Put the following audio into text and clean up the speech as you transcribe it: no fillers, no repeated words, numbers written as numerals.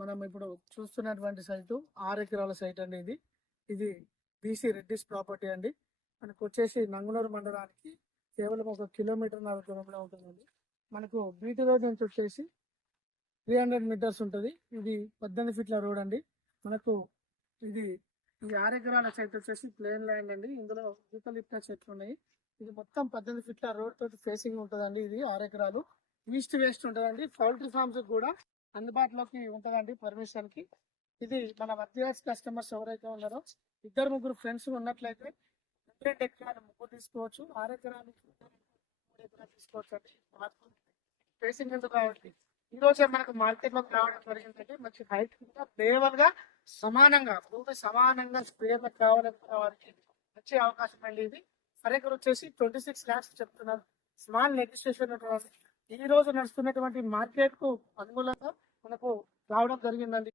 మనం ఇప్పుడు చూస్తున్నటువంటి సైటు 6 ఎకరాల సైట్ అండి. ఇది బీసీ రెడ్డిస్ ప్రాపర్టీ అండి. మనకు వచ్చేసి నంగునూరు మండలానికి కేవలం 1 కిలోమీటర్ దూరంలో ఉంటుందండి. మనకు బీటీ రోడ్ నుంచి వచ్చేసి 300 మీటర్స్ ఉంటుంది. ఇది 18 ఫీట్ల రోడ్ అండి. మనకు ఇది ఈ 6 ఎకరాల సైట్ వచ్చేసి ప్లేన్ ల్యాండ్ అండి. ఇందులో యూకలిప్టస్ చెట్లు ఉన్నాయి. ఇది మొత్తం 18 ఫీట్ల రోడ్ తోటి ఫేసింగ్ ఉంటుందండి. ఇది 6 ఎకరాలు ఈస్ట్ వెస్ట్ ఉంటుందండి. పౌల్ట్రీ ఫార్మ్స్ కూడా అందుబాటులోకి ఉంటుందండి పర్మిషన్ కి. ఇది మన వర్తియాస్ కస్టమర్స్ ఎవరైతే ఉన్నారో 2-3 ఫ్రెండ్స్ ఉన్నట్లయితే 2 ఎకరాలు ముగ్గురు తీసుకోవచ్చు, 6 ఎకరాలు 3 ఎకరాలు తీసుకోవచ్చు అండి. ఫేసింగ్ ఉంది కాబట్టి ఈ రోజే మనకు మార్కెట్ లోకి రావడం జరిగిందంటే మంచి హైట్ కూడా లేవల్ గా సమానంగా భూమి సమానంగా స్పేర్ కావాలనుకున్న వారికి మంచి అవకాశం అండి. ఇది పర్ ఎకర్ వచ్చేసి 26 lakhs చెప్తున్నారు. స్మాల్ నెగోషియేషన్ ఈ రోజు నడుస్తున్నటువంటి మార్కెట్ కు అనుకూలంగా మనకు రావడం జరిగిందండి.